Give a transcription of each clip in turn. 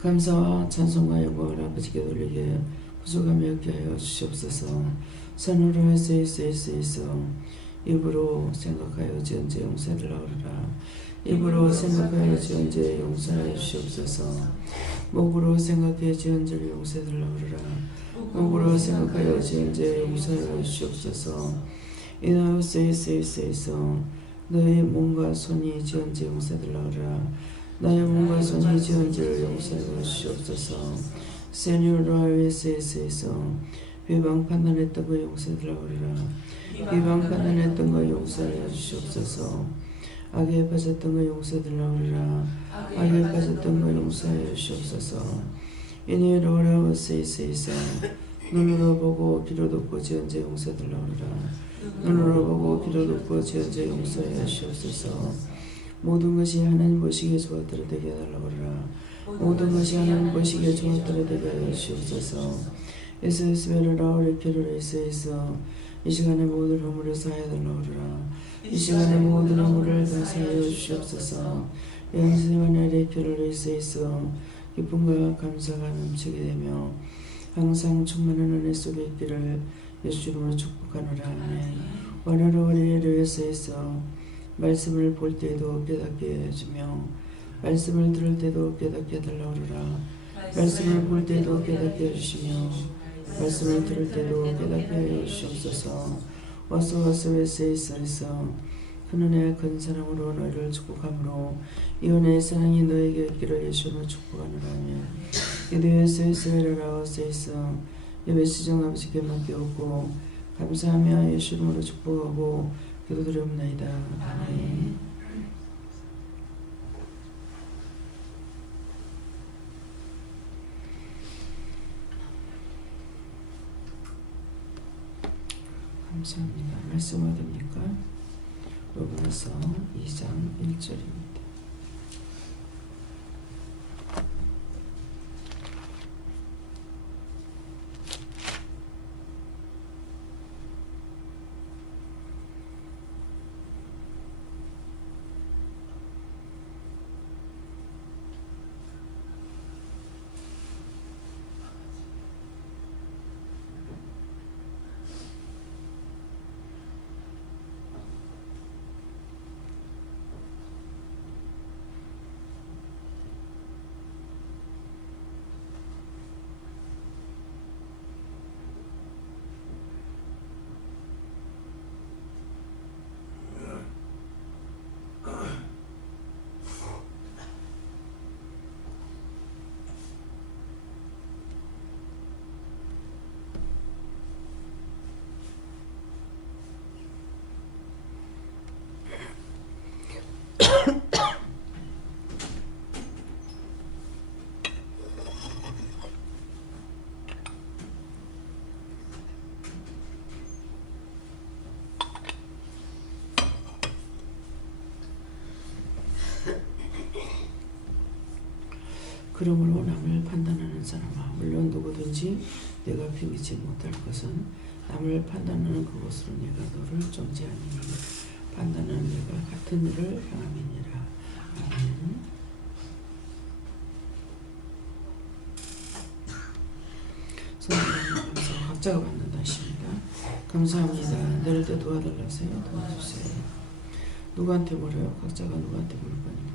감사와 찬송과 영광을 아버지께 돌리게 부족함이 없게 하여 주시옵소서. 선으로 할수 있어 입으로 생각하여 지은죄 용서를 하오리라. 입으로 생각하여 지은죄 용서하여 주시옵소서. 목으로 생각해 지은죄를 용서를 하오리라. 목으로 생각하여 지은죄 용서하여 주시옵소서. 이나여 있어 너의 몸과 손이 지은죄 용서를 하오리라. 나의 몸과 손이 지은 죄를 용서하여 주시옵소서. 세뇨로 하위에서 있어 비방 판단했던 거 용서하오리라. 비방 판단했던 거 용서하여 주시옵소서. 악에 빠졌던 거 용서하오리라. 악에 빠졌던 거 용서하여 주시옵소서. 이니로 하위에서 있어 눈으로 보고 귀로 듣고 지은 죄 용서하오리라. 눈으로 보고 귀로 듣고 지은 죄 용서하여 주시옵소서. 모든 것이 하나님 보시기에 좋았더라 되게 해달라고 하라. 모든 것이 하나님 보시기에 좋았더라 되게 하여 주시옵소서. 예수스베를 라오리 키를 있어 이 시간에 모든 허물을 사해달라고 하라. 이 시간에 모든 허물을 다 사하여 주시옵소서. 연수만의 레키를 있어 기쁨과 감사가 넘치게 되며 항상 충만한 은혜 속에 있기를 예수 이름으로 축복하노라. 아멘. 원하로 우리를 위해서 있어 말씀을 볼 때도 깨닫게 해주며 말씀을 들을 때도 깨닫게 해달라고 하라. 말씀을 볼 때도 깨닫게 해주시며 말씀을 들을 때도 깨닫게 해주시옵소서. 와서 있어 큰 은혜 큰 사랑으로 너희를 축복함으로 이 은혜의 사랑이 너에게 있기를 예수로 축복하노라. 아멘. 기도에서 있어 예배 시정 아버지께 맡겨오고 감사하며 예수 이름으로 축복하고 기도드리옵나이다. 아멘. 감사합니다. 말씀 어딥니까? 로마서 2장 1절입니다. 그러므로 남을 판단하는 사람아 물론 누구든지 내가 비비지 못할 것은 남을 판단하는 그것으로 내가 너를 정죄하니니 판단하는 내가 같은 일을 행함이니라. 아멘. 선생님 감사 각자가 받는 다시입니다. 감사합니다. 내릴 때 도와달라세요. 도와주세요. 누구한테 물어요? 각자가 누구한테 물을 거니?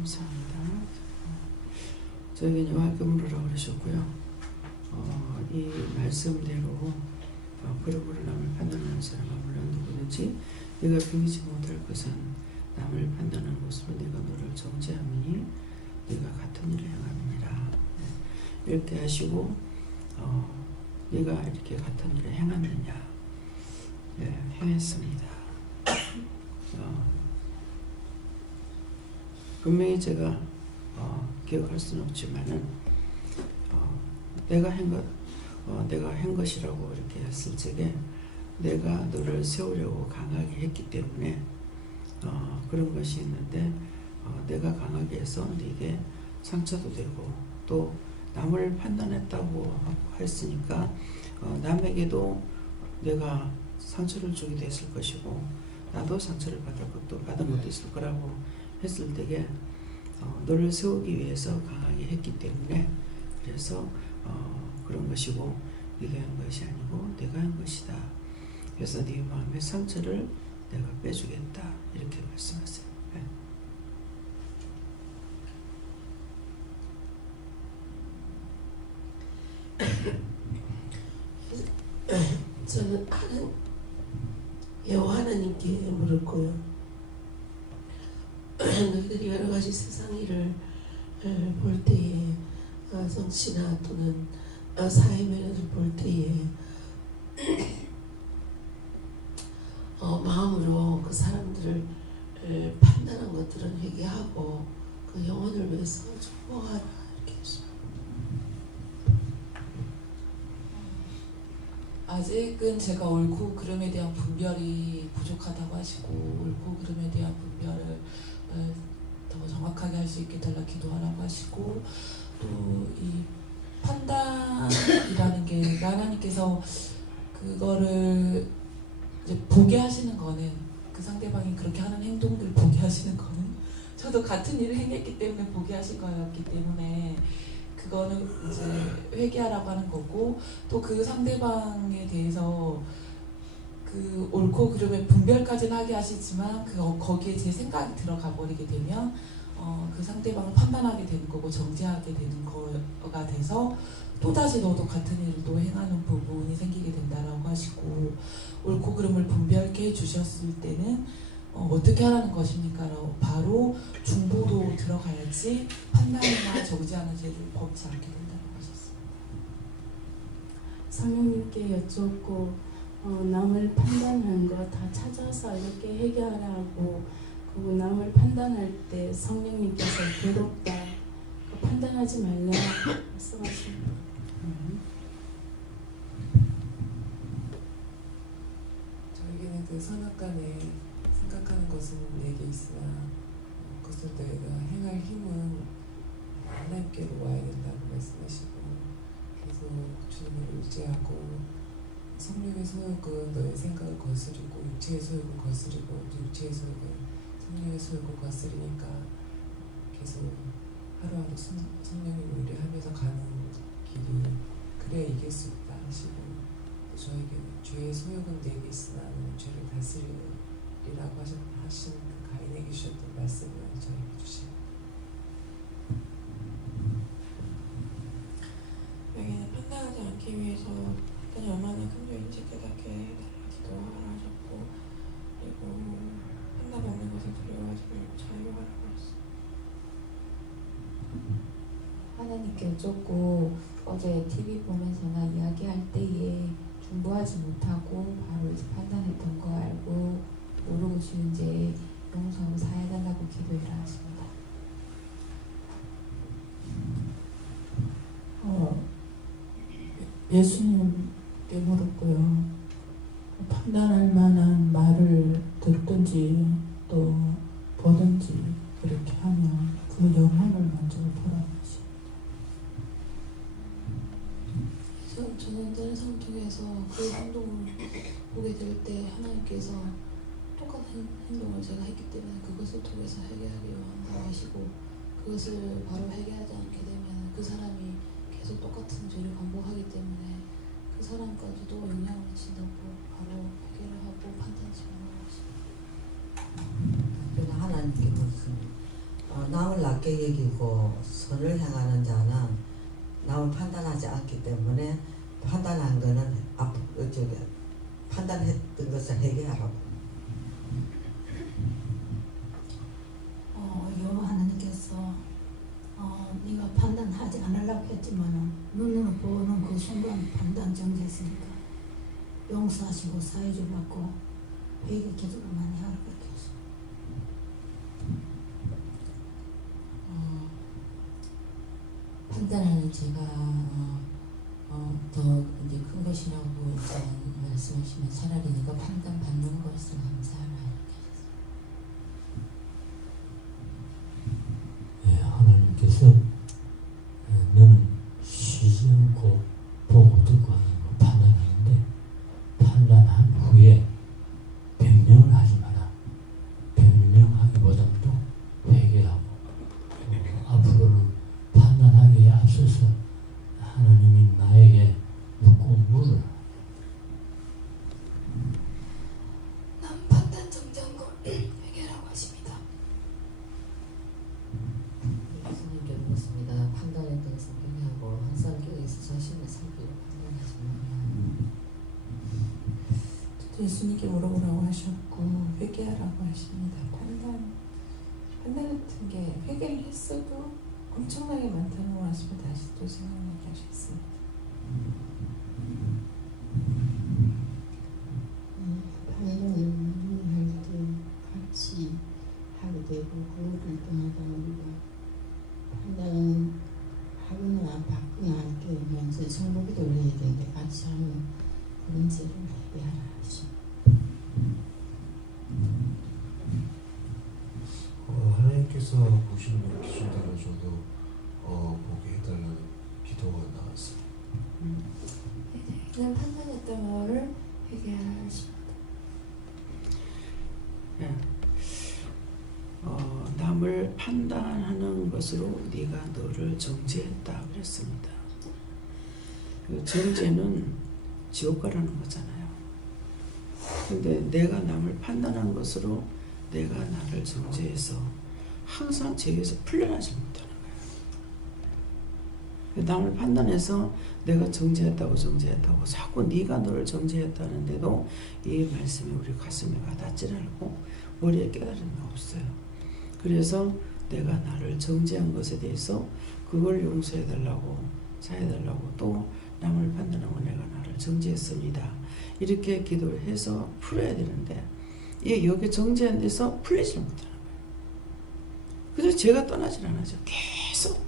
감사합니다. 저에게 밝게 물으라고 그러셨고요. 이 말씀대로 그러므로 남을 판단하는 사람은 물론 누구든지 네가 비기지 못할 것은 남을 판단하는 것으로 네가 너를 정죄함이니 네가 같은 일을 행함이니라. 이렇게 하시고 네가 이렇게 같은 일을 행함이냐. 행했습니다. 분명히 제가 기억할 수는 없지만은 내가 한 것이라고 이렇게 했을 적에 내가 너를 세우려고 강하게 했기 때문에 그런 것이 있는데 내가 강하게 해서 네게 상처도 되고 또 남을 판단했다고 했으니까 남에게도 내가 상처를 주기도 했을 것이고 나도 상처를 받은 것도 있을 거라고 했을 때에 너를 세우기 위해서 강하게 했기 때문에 그래서 그런 것이고 네가 한 것이 아니고 내가 한 것이다. 그래서 네 마음의 상처를 내가 빼주겠다 이렇게 말씀하세요. 저는 여호와 하나님께 물었고요. 너희들이 여러 가지 세상 일을 볼 때에 정치나 또는 사회 면에서 볼 때에 마음으로 그 사람들을 판단한 것들은 회개하고 그 영혼을 위해서 축복하라 이렇게 했어요. 아직은 제가 옳고 그름에 대한 분별이 부족하다고 하시고 옳고 그름에 대한 분별을 더 정확하게 할 수 있게 달라 기도하라고 하시고 또 이 판단이라는 게 하나님께서 그거를 이제 보게 하시는 거는 그 상대방이 그렇게 하는 행동들을 보게 하시는 거는 저도 같은 일을 행했기 때문에 보게 하신 거였기 때문에 그거는 이제 회개하라고 하는 거고 또 그 상대방에 대해서 그 옳고 그름의 분별까지는 하게 하시지만 거기에 제 생각이 들어가 버리게 되면 그 상대방을 판단하게 되는 거고 정죄하게 되는 거가 돼서 또다시 너도 같은 일을 또 행하는 부분이 생기게 된다라고 하시고 옳고 그름을 분별케 해주셨을 때는 어떻게 하라는 것입니까? 라고 바로 중보로 들어가야지 판단이나 정죄하는 죄를 범치 않게 된다고 하셨습니다. 성령님께 여쭙고 남을 판단한 거 다 찾아서 이렇게 해결하라고 그리고 남을 판단할 때 성령님께서 괴롭다 판단하지 말라 말씀하십니다. 저에게는 그 선악간에 생각하는 것은 내게 있으나 그것을 내가 행할 힘은 하나님께로 와야 된다고 말씀하시고 계속 주님을 의지하고 성령의 소욕은 너의 생각을 거스리고 육체의 소욕은 거스리고 육체의 소욕은 성령의 소욕을 거스리니까 계속 하루하루 성령님을 의뢰하면서 가는 길이 그래야 이길 수 있다 하시고 저에게는 죄의 소욕은 내게 있으나 죄를 다스리라고 하신 그 가인에게 주셨던 말씀을 저에게 주시고 여기는 판단하지 않기 위해서 하나님 얼마나 큰 죄인지 깨닫게 달라 기도하라 하셨고 그리고 판단받는 것을 두려워하지 말고 자유하라고 했어요. 하나님께 여쭙고 어제 TV 보면서나 이야기할 때에 중보하지 못하고 바로 이제 판단했던 거 알고 모르고 지은 죄 용서하고 사해달라고 기도해라 하십니다. 예수님께 물었고요. 판단할 만한 말을 듣든지 또 보든지 그렇게 하면 그 영혼을 먼저 보라고 하십니다. 저는 다른 상통에서 그 행동을 보게 될 때 하나님께서 똑같은 행동을 제가 했기 때문에 그것을 통해서 해결하려 한다고 하시고 그것을 바로 해결하지 않게 되면 그 사람이 계속 똑같은 죄를 반복하기 때문에 그 사람까지도 영향을 미친다고 바로 해결을 하고 판단하지 말라고 하십니다. 제가 하나님께 묻습니다. 남을 낮게 여기고 선을 행하는 자는 남을 판단하지 않기 때문에 판단한 거는 판단했던 것을 회개하라고. 여호와 하나님께서 네가 판단하지 않으려고 했지만은 눈으로 보는 그 순간 판단 정지했으니까 용서하시고 사해주 받고 회개 기도를 많이 하라고 그렇게 했어. 판단하는 제가 더 이제 큰 것이라고 이제 말씀하시면 차라리 네가 판단 받는 것을 감사하라 이렇게 하셨어요. 네, 하나님께서 너는 쉬지 않고 보고 듣고 하는 거 판단하는데 판단한 후에 변명을 하지 마라. 변명하기보다도 회개하고 앞으로는 판단하기에 앞서서 하나님이 나에게 묻고 물으라. 남 판단 정지한 걸 회개라고 하십니다. 예수님께 묻습니다. 판단에 대해서 회개하고 항상 교회에서 자신의 성격을 판단하지 말라. 예수님께 물어보라고 하셨고 회개하라고 하십니다. 판단 같은 게 회개를 했어도 엄청나게 많다는 말씀을 다시 또 생각나게 하셨습니다. 판단을 할 때 같이 하게 되고 그거를 떠나다 우리가 판단은 하거나 받거나 할 때 먼저 성도기도를 해야 되는데 같이 하면 그런 죄를 회개하라 하십니다. 하나님께서 보시는 기준대로 저도 보게 해달라는 기도가 나왔어요. 그냥 판단했던 거를 회개하십니다. 네. 남을 판단하는 것으로 네가 너를 정죄했다 그랬습니다. 그 정죄는 지옥 가라는 거잖아요. 근데 내가 남을 판단한 것으로 내가 나를 정죄해서 항상 죄에서 풀려나지 못하는 거예요. 남을 판단해서 내가 정죄했다고 자꾸 네가 너를 정죄했다는데도 이 말씀이 우리 가슴에 와닿지 않고 머리에 깨달음이 없어요. 그래서 내가 나를 정죄한 것에 대해서 그걸 용서해달라고 사해달라고 또 남을 판단하고 내가 나를 정죄했습니다. 이렇게 기도를 해서 풀어야 되는데 여기 정죄한 데서 풀리지 못하는 거예요. 그래서 죄가 떠나질 않아죠. 계속.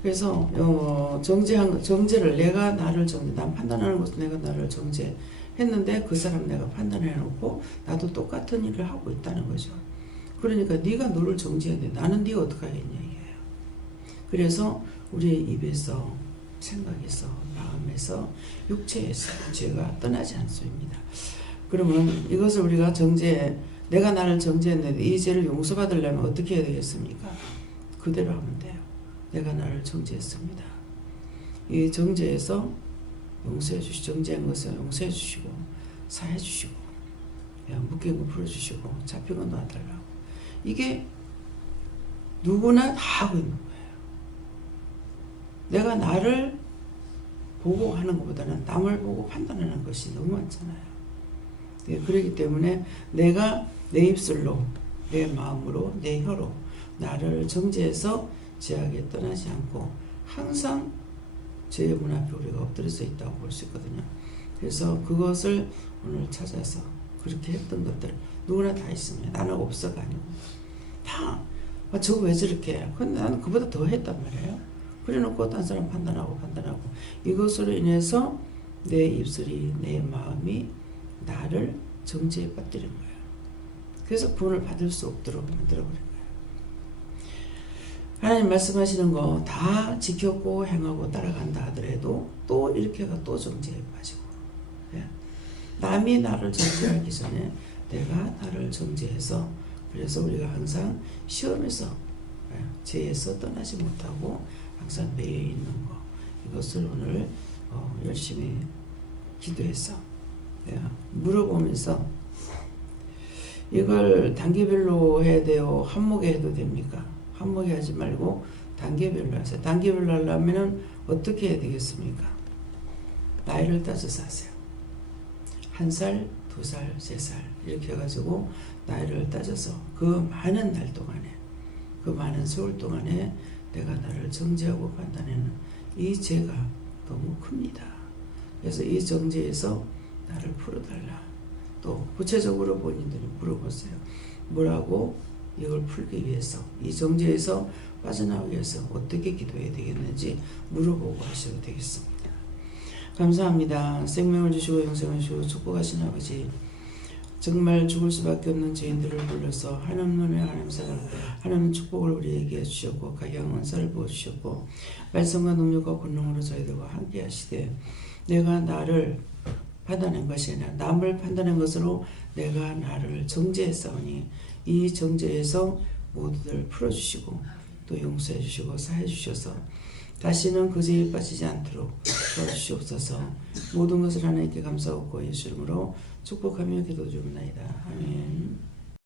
그래서 정죄를 내가 나를 남 판단하는 것은 내가 나를 정죄했는데 그 사람 내가 판단해놓고 나도 똑같은 일을 하고 있다는 거죠. 그러니까 네가 너를 정죄했는데 나는 네가 어떻게 하겠냐 이게요. 그래서 우리의 입에서 생각에서 마음에서 육체에서 죄가 떠나지 않습니다. 그러면 이것을 우리가 내가 나를 정죄했는데 이 죄를 용서받으려면 어떻게 해야 되겠습니까? 그대로 하면 돼요. 내가 나를 정죄했습니다. 이 정죄에서 용서해 주시고 정죄한 것을 용서해 주시고 사해 주시고 묶인 거 풀어주시고 잡힌 거 놔달라고. 이게 누구나 다 하고 있는 거예요. 내가 나를 보고 하는 것보다는 남을 보고 판단하는 것이 너무 많잖아요. 그렇기 때문에 내가 내 입술로 내 마음으로 내 혀로 나를 정죄해서 죄악에 떠나지 않고 항상 죄의 문 앞에 우리가 엎드려져 있다고 볼 수 있거든요. 그래서 그것을 오늘 찾아서 그렇게 했던 것들 누구나 다 있습니다. 나는 없어가 아니고 다 저거 왜 저렇게 해? 근데 나는 그보다 더 했단 말이에요. 그래놓고 딴 사람 판단하고 이것으로 인해서 내 입술이 내 마음이 나를 정죄에 빠뜨린 거예요. 그래서 구원을 받을 수 없도록 만들어버린 거예요. 하나님 말씀하시는 거 다 지켰고 행하고 따라간다 하더라도 또 이렇게가 또 정죄에 빠지고 남이 나를 정죄하기 전에 내가 나를 정죄해서 그래서 우리가 항상 시험에서 죄에서 떠나지 못하고 항상 매여 있는 거 이것을 오늘 열심히 기도해서 물어보면서 이걸 단계별로 해야 돼요? 한목에 해도 됩니까? 한목에 하지 말고 단계별로 하세요. 단계별로 하려면 어떻게 해야 되겠습니까? 나이를 따져서 하세요. 1살, 2살, 3살 이렇게 해가지고 나이를 따져서 그 많은 날 동안에, 그 많은 세월 동안에 내가 나를 정죄하고 판단하는 이 죄가 너무 큽니다. 그래서 이 정죄에서 나를 풀어달라. 또 구체적으로 본인들이 물어보세요. 뭐라고 이걸 풀기 위해서, 이 정죄에서 빠져나오기 위해서 어떻게 기도해야 되겠는지 물어보고 하셔도 되겠습니다. 감사합니다. 생명을 주시고 영생을 주시고 축복하신 아버지, 정말 죽을 수밖에 없는 죄인들을 불러서 하나님의 하나님 사랑, 하나님 축복을 우리에게 주셨고 각양 은사를 부어주셨고 말씀과 능력과 권능으로 저희들과 함께 하시되, 내가 나를 판단한 것이 아니라 남을 판단한 것으로 내가 나를 정죄했사오니 이 정죄에서 모두들 풀어주시고 또 용서해 주시고 사해 주셔서 다시는 그 죄에 빠지지 않도록 도와주시옵소서. 모든 것을 하나님께 감사하고 예수 이름으로 축복하며 기도드립니다. 아멘.